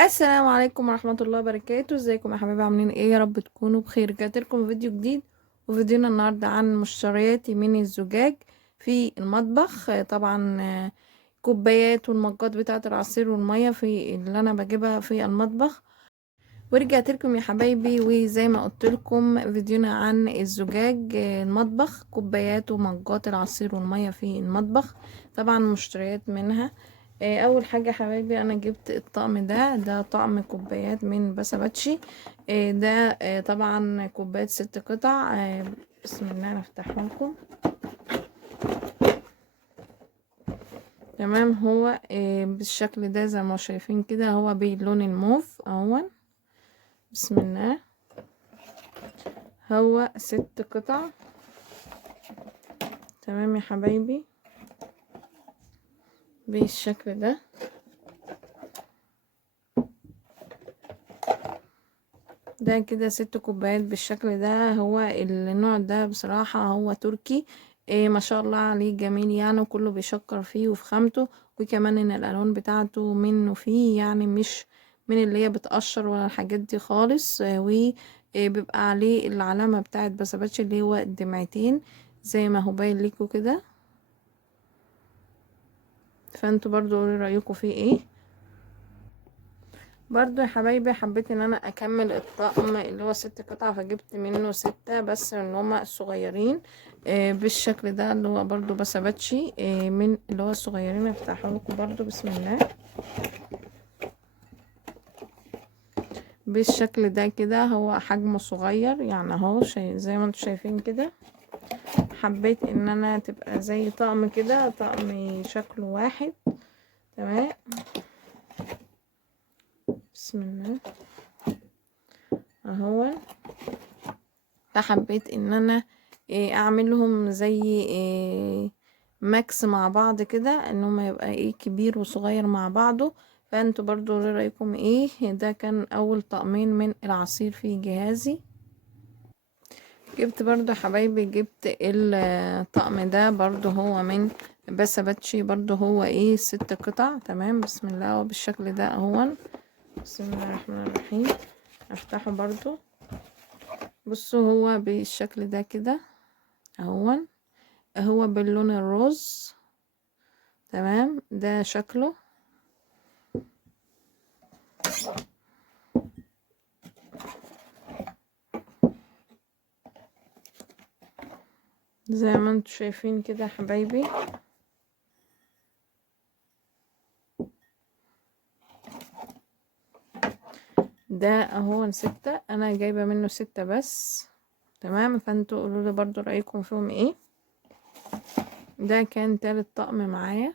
السلام عليكم ورحمة الله وبركاته. ازيكم يا حبايبي؟ عاملين ايه؟ يا رب تكونوا بخير. جات لكم فيديو جديد، وفيديونا النهاردة عن مشترياتي من الزجاج في المطبخ. طبعا كوبايات والمجات بتاعة العصير والمية في اللي انا بجيبها في المطبخ. ورجعت لكم يا حبايبي، وزي ما قلت لكم فيديونا عن الزجاج، المطبخ، كوبايات ومجات العصير والمية في المطبخ. طبعا مشتريات منها. اول حاجة يا حبايبي انا جبت الطقم ده طقم كوبايات من بسباتشي. ده طبعا كوبايات 6 قطع. بسم الله نفتحه لكم. تمام. هو بالشكل ده زي ما شايفين كده، هو باللون الموف اهو. بسم الله. هو 6 قطع. تمام يا حبايبي، بالشكل ده. ده كده 6 كوبايات بالشكل ده. هو النوع ده بصراحة هو تركي. ما شاء الله عليه، جميل يعني، وكله بيشكر فيه وفي خامته. وكمان ان الالوان بتاعته منه فيه، يعني مش من اللي هي بتقشر ولا الحاجات دي خالص. وبيبقى عليه العلامة بتاعت بسباتش اللي هو الدمعتين، زي ما هو باين ليكوا كده. فانتوا برضو قولوا رأيكم فيه ايه. برضو يا حبايبي حبيت ان انا اكمل الطقم اللي هو 6 قطع، فجبت منه 6 بس ان هما الصغيرين. بالشكل ده اللي هو برضو بسباتشي. من اللي هو الصغيرين افتحه لكم برضو. بسم الله. بالشكل ده كده، هو حجمه صغير يعني اهو، زي ما انتم شايفين كده. حبيت ان انا تبقى زي طقم كده، طقم شكله واحد. تمام. بسم الله اهو. فحبيت ان انا اعملهم زي ماكس مع بعض كده، ان هما يبقى كبير وصغير مع بعضه. فانتوا برضو قولوا رايكم ايه. ده كان اول طقمين من العصير في جهازي. جبت برضو يا حبايبي، جبت الطقم ده برضو هو من بسباتشي، برضو هو 6 قطع. تمام. بسم الله. وبالشكل ده اهو. بسم الله الرحمن الرحيم. افتحه برضو. بصوا هو بالشكل ده كده اهو. هو باللون الروز. تمام. ده شكله. زي ما انتوا شايفين كده يا حبايبي. ده اهو 6، انا جايبة منه 6 بس. تمام. فانتوا قولوا لي برضو رأيكم فيهم ايه. ده كان تالت طقم معايا.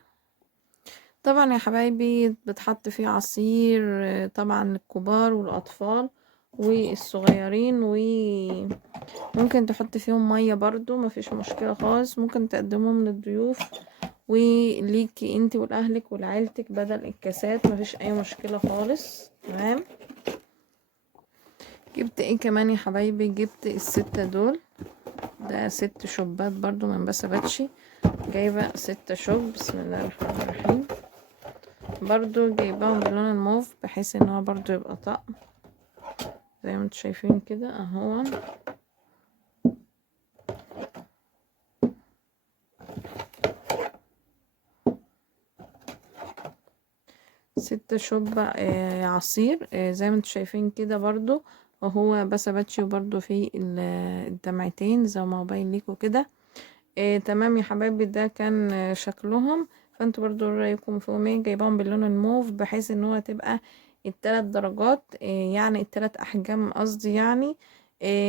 طبعا يا حبايبي بتحط فيه عصير، طبعا للكبار والاطفال والصغيرين، وممكن تحط فيهم مية برضو، مفيش مشكلة خالص. ممكن تقدمهم للضيوف وليكي انت ولاهلك ولعيلتك بدل الكاسات، مفيش اي مشكلة خالص. تمام. جبت ايه كمان يا حبايبي؟ جبت ال6 دول. ده 6 شوبات برضو من بسباتشي. جايبة 6 شوب. بسم الله الرحمن الرحيم. برضو جايباهم باللون الموف، بحيث ان هو برضو يبقى طقم زي ما انتوا شايفين كده اهو. 6 شوب عصير، زي ما انتوا شايفين كده برضو. وهو بسباتشي، وبرضو في الدمعتين زي ما هو باين ليكوا كده. تمام يا حبايبي. ده كان شكلهم. فانتوا برضو رايكم فيهم ايه. جايباهم باللون الموف، بحيث ان هو تبقى ال3 درجات، يعني ال3 احجام قصدي يعني.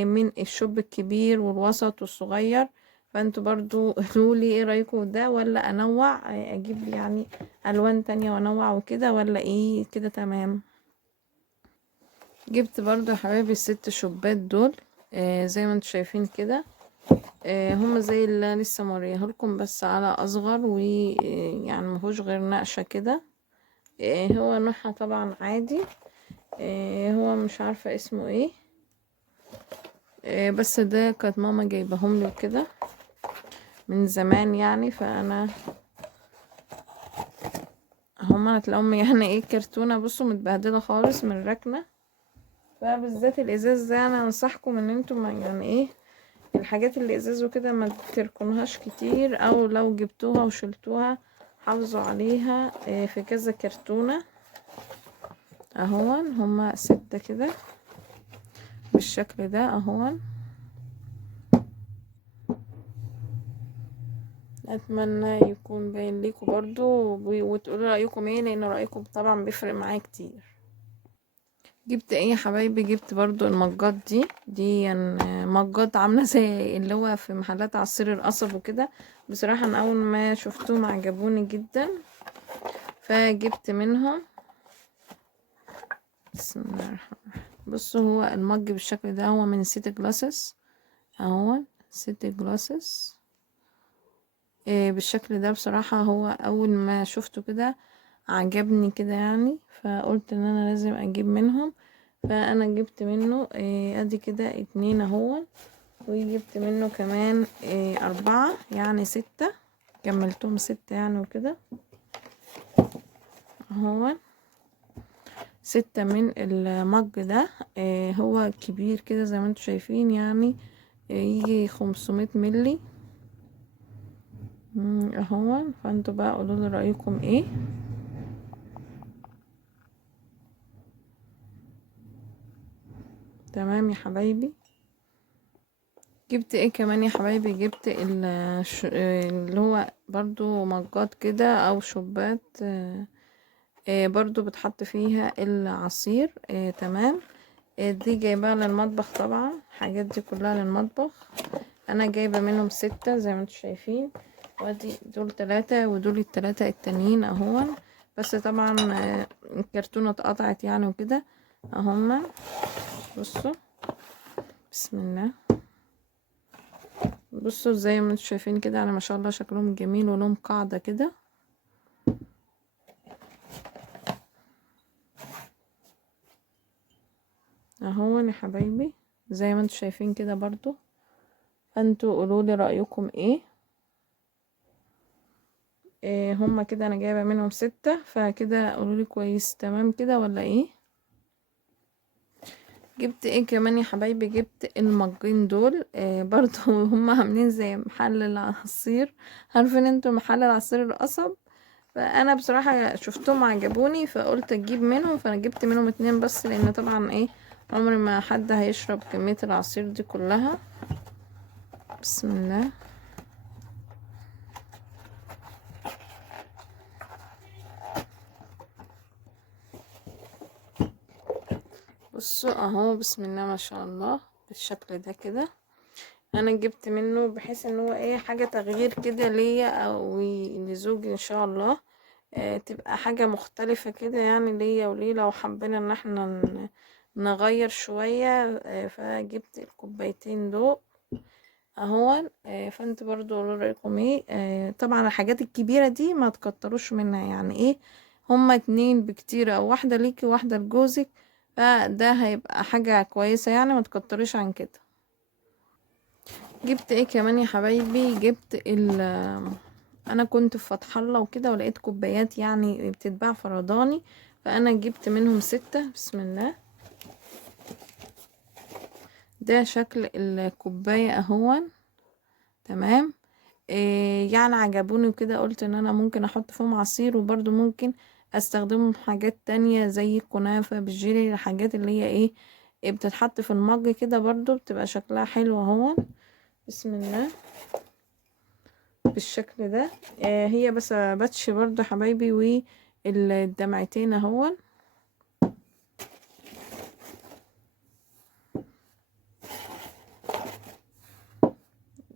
من الشوب الكبير والوسط والصغير. فانتوا برضو قولولي ايه رايكم في ده، ولا انوع اجيب يعني الوان تانية وانوع وكده، ولا ايه كده تمام. جبت برضو يا حبايبي ال6 شوبات دول. زي ما انتوا شايفين كده. هما زي اللي لسه موريها لكم، بس على اصغر، ويعني مفيهوش غير نقشة كده. هو نوعها طبعا عادي. هو مش عارفة اسمه ايه. بس ده كانت ماما جايبهم لي كده من زمان يعني. فانا هما هتلاقيهم يعني ايه كرتونة، بصوا متبهدلة خالص من الركنة. فبالذات الازاز ده انا انصحكم ان انتم يعني ايه الحاجات اللي ازاز وكده ما تركنوهاش كتير، او لو جبتوها وشلتوها حافظوا عليها في كذا كرتونة. اهون هما 6 كده بالشكل ده اهون. اتمنى يكون باين ليكم برضو وتقولوا رايكم ايه، لان رايكم طبعا بيفرق معايا كتير. جبت ايه يا حبايبي؟ جبت برضو المجات دي يعني مجات عامله زي اللي هو في محلات عصير القصب وكده. بصراحه انا اول ما شفتهم عجبوني جدا، فجبت منهم. بسم الله الرحمن الرحيم. بصوا هو المج بالشكل ده، هو من سيتي جلاسز اهو. سيتي جلاسز بالشكل ده. بصراحة هو اول ما شفته كده عجبني كده يعني، فقلت ان انا لازم اجيب منهم. فانا جبت منه ادي كده 2 اهو، وجبت منه كمان 4 يعني 6. كملتهم 6 يعني وكده اهو. 6 من المج ده. هو كبير كده زي ما انتم شايفين يعني، يجي 500 ملي اهو. فانتوا بقى قولوا لي رايكم ايه. تمام يا حبايبي. جبت ايه كمان يا حبايبي؟ جبت اللي هو برضو مجات كده او شوبات برضو بتحط فيها العصير. تمام. دي جايباها للمطبخ طبعا، الحاجات دي كلها للمطبخ. انا جايبه منهم 6 زي ما انتم شايفين، وادي دول 3 ودول ال3 التانيين اهو. بس طبعا الكرتونه اتقطعت يعني وكده اهما. بصوا بسم الله. بصوا زي ما انتم شايفين كده يعني ما شاء الله شكلهم جميل ولهم قاعده كده اهو يا حبايبي. زي ما انتم شايفين كده برضو. انتوا قولوا لي رايكم ايه. هما كده انا جايبه منهم 6، فكده قولوا لي كويس تمام كده ولا ايه. جبت ايه كمان يا حبايبي؟ جبت المجين دول برضو هما عاملين زي محل العصير. عارفين انتوا محل العصير القصب؟ فانا بصراحه شفتهم عجبوني فقلت اجيب منهم، فانا جبت منهم 2 بس، لان طبعا ايه عمر ما حد هيشرب كميه العصير دي كلها. بسم الله. بصوا اهو بسم الله ما شاء الله بالشكل ده كده. انا جبت منه بحيث ان هو ايه حاجه تغيير كده ليا او لزوجي ان شاء الله. تبقى حاجه مختلفه كده يعني ليا وليه، لو حبينا ان احنا نغير شويه. فجبت الكوبايتين دول اهو. فانت برضو قولوا رايكم ايه. طبعا الحاجات الكبيره دي ما تكتروش منها يعني ايه، هما 2 بكتير او واحده ليكي وواحده لجوزك، فده هيبقى حاجه كويسه يعني ما تكتريش عن كده. جبت ايه كمان يا حبايبي؟ جبت انا كنت في فتح الله وكده ولقيت كوبايات يعني بتتباع فرداني، فانا جبت منهم 6. بسم الله. ده شكل الكوباية اهو. تمام. يعني عجبوني وكده، قلت ان انا ممكن احط فيهم عصير، وبرضو ممكن استخدمهم في حاجات تانية زي الكنافة بالجيلي، الحاجات اللي هي ايه بتتحط في المج كده برضو بتبقى شكلها حلو اهو. بسم الله بالشكل ده. هي بس باتش برضو حبايبي، والدمعتين اهو.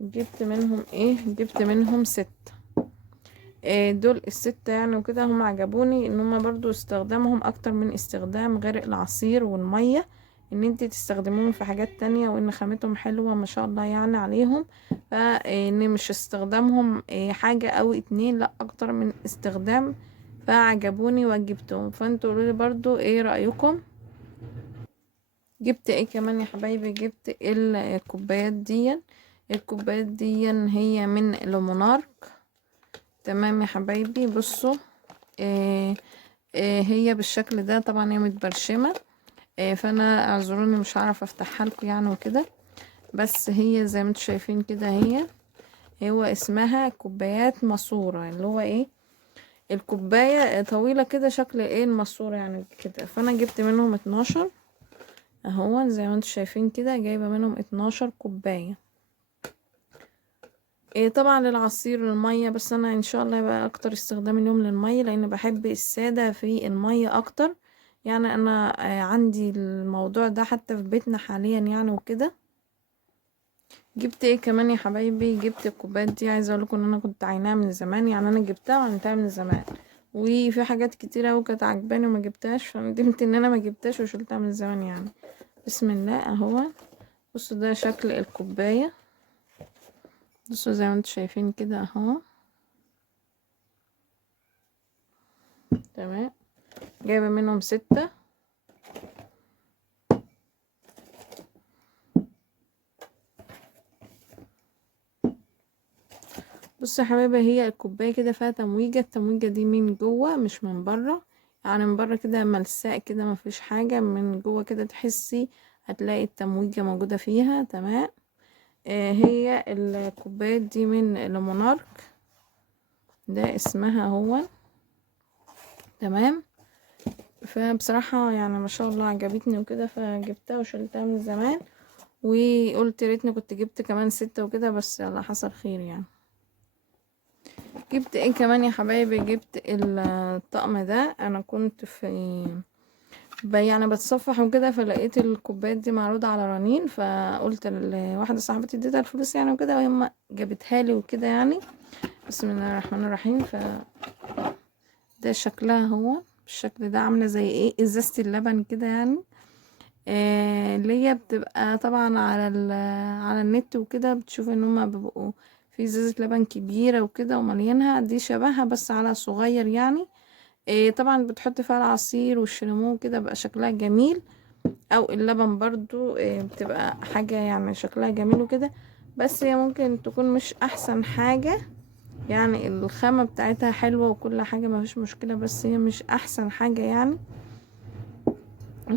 جبت منهم ايه؟ جبت منهم 6. دول ال6 يعني وكده هم عجبوني ان هم برضو استخدامهم اكتر من استخدام غير العصير والمية، ان انت تستخدموهم في حاجات تانية، وان خامتهم حلوة ما شاء الله يعني عليهم. فان مش استخدامهم حاجة او 2، لا اكتر من استخدام. فعجبوني وجبتهم، فانتوا قولولي برضو ايه رأيكم. جبت ايه كمان يا حبايبي؟ جبت الكوبايات دي. الكوبايات دي هي من لومونارك. تمام يا حبايبي. بصوا هي بالشكل ده طبعا، هي متبرشمة. فانا اعذروني مش هعرف افتحها لكم يعني وكده، بس هي زي ما انتم شايفين كده. هو اسمها كوبايات ماسورة، اللي هو ايه، الكوباية طويلة كده شكل ايه الماسورة يعني كده. فانا جبت منهم 12 اهو، زي ما انتم شايفين كده، جايبة منهم 12 كوباية. طبعا للعصير المية، بس انا ان شاء الله يبقى اكتر استخدام اليوم للمية، لان بحب السادة في المية اكتر. يعني انا عندي الموضوع ده حتى في بيتنا حاليا يعني وكده. جبت ايه كمان يا حبايبي؟ جبت الكوبايات دي، عايزه اقول لكم ان انا كنت عايناها من زمان، يعني انا جبتها وعينتها من زمان، وفي حاجات كتيره اوي كانت عجباني وما جبتهاش، فندمت ان انا ما جبتهاش وشلتها من زمان يعني. بسم الله اهو. بصوا ده شكل الكوبايه، بصوا زي ما انتم شايفين كده اهو. تمام، جايبه منهم 6. بصوا يا حبايبي، هي الكوبايه كده فيها تمويجه، التمويجه دي من جوه مش من بره، يعني من بره كده ملساء كده مفيش حاجه، من جوه كده تحسي هتلاقي التمويجه موجوده فيها. تمام. هي الكوبايات دي من لمونارك، ده اسمها هو. تمام. فبصراحة يعني ما شاء الله عجبتني وكده، فجبتها وشلتها من زمان، وقلت ريتني كنت جبت كمان 6 وكده، بس يلا حصل خير يعني. جبت ايه كمان يا حبايبي؟ جبت الطقم ده. انا كنت في يعني بتصفح وكده، فلقيت الكوبايات دي معروضة على رنين، فقلت لواحدة صاحبتي اديتها الفلوس يعني وكده، وهي جابتها لي وكده يعني. بسم الله الرحمن الرحيم. ده شكلها هو بالشكل ده، عاملة زي ايه، ازازة اللبن كده يعني. اللي هي بتبقى طبعا على النت وكده، بتشوف ان هما بيبقوا في ازازة لبن كبيرة وكده ومليانها، دي شبهها بس على صغير يعني. طبعا بتحط فيها العصير والشينامون كده، بقى شكلها جميل. او اللبن برضو بتبقى حاجة يعني شكلها جميل وكده، بس هي ممكن تكون مش احسن حاجة يعني. الخامة بتاعتها حلوة وكل حاجة، ما فيش مشكلة، بس هي مش احسن حاجة يعني.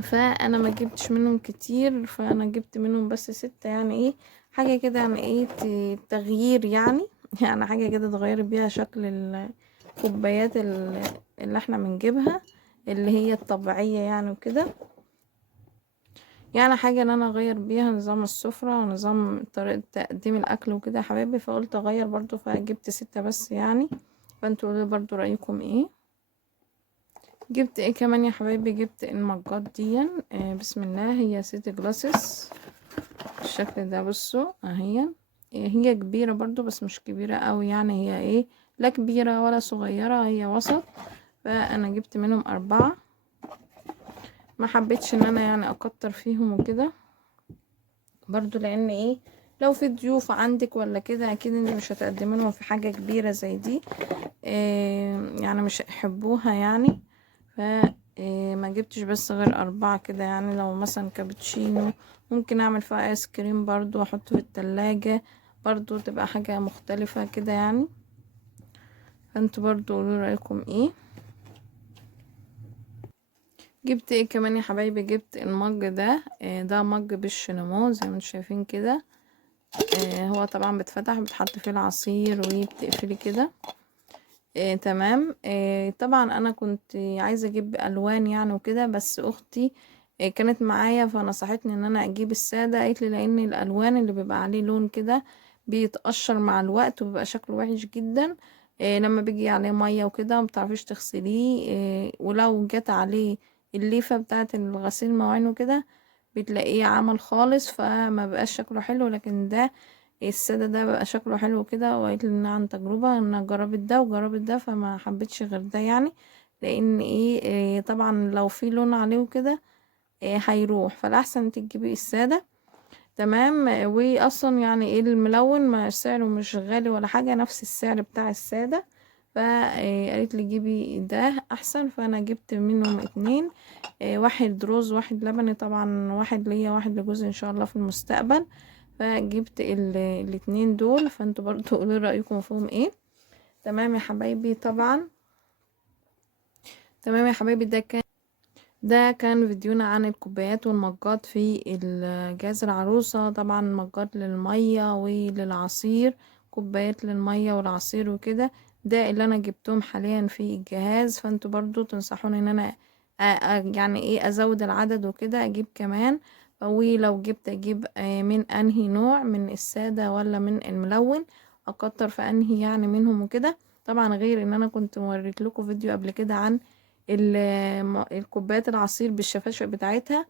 فانا ما جبتش منهم كتير، فانا جبت منهم بس 6 يعني ايه، حاجة كده يعني ايه، تغيير يعني يعني حاجة كده تغير بيها شكل الكوبايات اللي احنا بنجيبها، اللي هي الطبيعية يعني وكده. يعني حاجة ان انا اغير بيها نظام السفرة ونظام طريقة تقديم الاكل وكده يا حبايبي، فقلت اغير برضو، فجبت 6 بس يعني. فانتوا قولوا برضو رأيكم ايه. جبت ايه كمان يا حبايبي؟ جبت المجات دي. بسم الله، هي سيتي جلاسز الشكل ده. بصوا اهي، هي كبيرة برضو بس مش كبيرة قوي يعني، هي ايه، لا كبيرة ولا صغيرة، هي وسط. فانا جبت منهم 4، ما حبيتش ان انا يعني اكتر فيهم وكده برضو، لان ايه، لو في ضيوف عندك ولا كده اكيد انت مش هتقدمي لهم في حاجة كبيرة زي دي، يعني مش هيحبوها يعني. ف ما جبتش بس غير 4 كده يعني. لو مثلا كابتشينو ممكن اعمل فيها ايس كريم برضو، احطه في التلاجة برضو، تبقى حاجة مختلفة كده يعني. فانتوا برضو قولوا رأيكم ايه. جبت ايه كمان يا حبايبي؟ جبت المج ده. ده مج بالشينامون زي ما انتم شايفين كده. هو طبعا بتفتح، بتحط فيه العصير وبتقفلي كده. تمام. طبعا انا كنت عايزه اجيب الوان يعني وكده، بس اختي كانت معايا فنصحتني ان انا اجيب الساده. قالت لي لان الالوان اللي بيبقى عليه لون كده بيتقشر مع الوقت وبيبقى شكله وحش جدا. لما بيجي عليه ميه وكده مبتعرفيش تغسليه. ولو جت عليه الليفه بتاعه الغسيل المواعين وكده بتلاقيه عمل خالص، فما بقاش شكله حلو. لكن ده السادة ده بقى شكله حلو كده، وقالت لي انها عن تجربة انها جربت ده وجربت ده، فما حبيتش غير ده يعني. لان إيه طبعا لو في لون عليه وكده هيروح، فالاحسن انت تجيبي السادة. تمام. واصلا يعني ايه الملون ما سعره مش غالي ولا حاجة، نفس السعر بتاع السادة. فقالت لي جيبي ده احسن، فانا جبت منهم 2. واحد روز واحد لبني، طبعا واحد ليا واحد لجوزي ان شاء الله في المستقبل. فجبت الاتنين دول، فانتوا برضو قولوا رأيكم فيهم ايه. تمام يا حبايبي. طبعا تمام يا حبايبي، ده كان فيديونا عن الكوبايات والمجات في جهاز العروسة. طبعا مجات للمية وللعصير، كوبايات للمية والعصير وكده. ده اللي انا جبتهم حاليا في الجهاز، فانتوا برضو تنصحوني ان انا يعني ايه ازود العدد وكده، اجيب كمان. ولو جبت اجيب من انهي نوع، من السادة ولا من الملون، اكتر في انهي يعني منهم وكده. طبعا غير ان انا كنت موريت لكم فيديو قبل كده عن الكوبايات العصير بالشفاشق بتاعتها.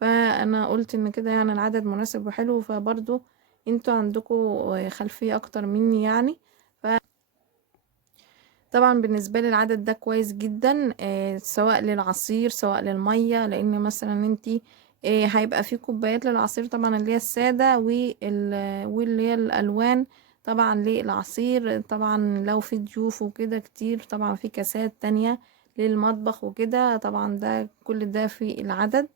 فانا قلت ان كده يعني العدد مناسب وحلو، فبرضو انتوا عندكم خلفية اكتر مني يعني. طبعا بالنسبة لي العدد ده كويس جدا، سواء للعصير سواء للمية، لان مثلا انتي هيبقى في كوبايات للعصير طبعا اللي هي السادة، واللي هي الالوان طبعا للعصير. طبعا لو في ضيوف وكده كتير، طبعا في كاسات تانية للمطبخ وكده. طبعا ده كل ده في العدد.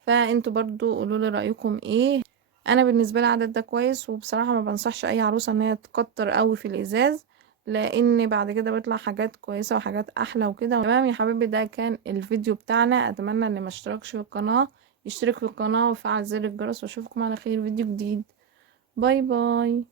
فانتوا برضو قولوا لي رأيكم ايه. انا بالنسبة لي العدد ده كويس، وبصراحة ما بنصحش اي عروسة ان هي تكتر قوي في الازاز، لان بعد كده بيطلع حاجات كويسة وحاجات احلى وكده. تمام يا حبيبي، ده كان الفيديو بتاعنا. اتمنى اللي ما اشتركش في القناة يشترك في القناة ويفعل زر الجرس، واشوفكم على خير فيديو جديد. باي باي.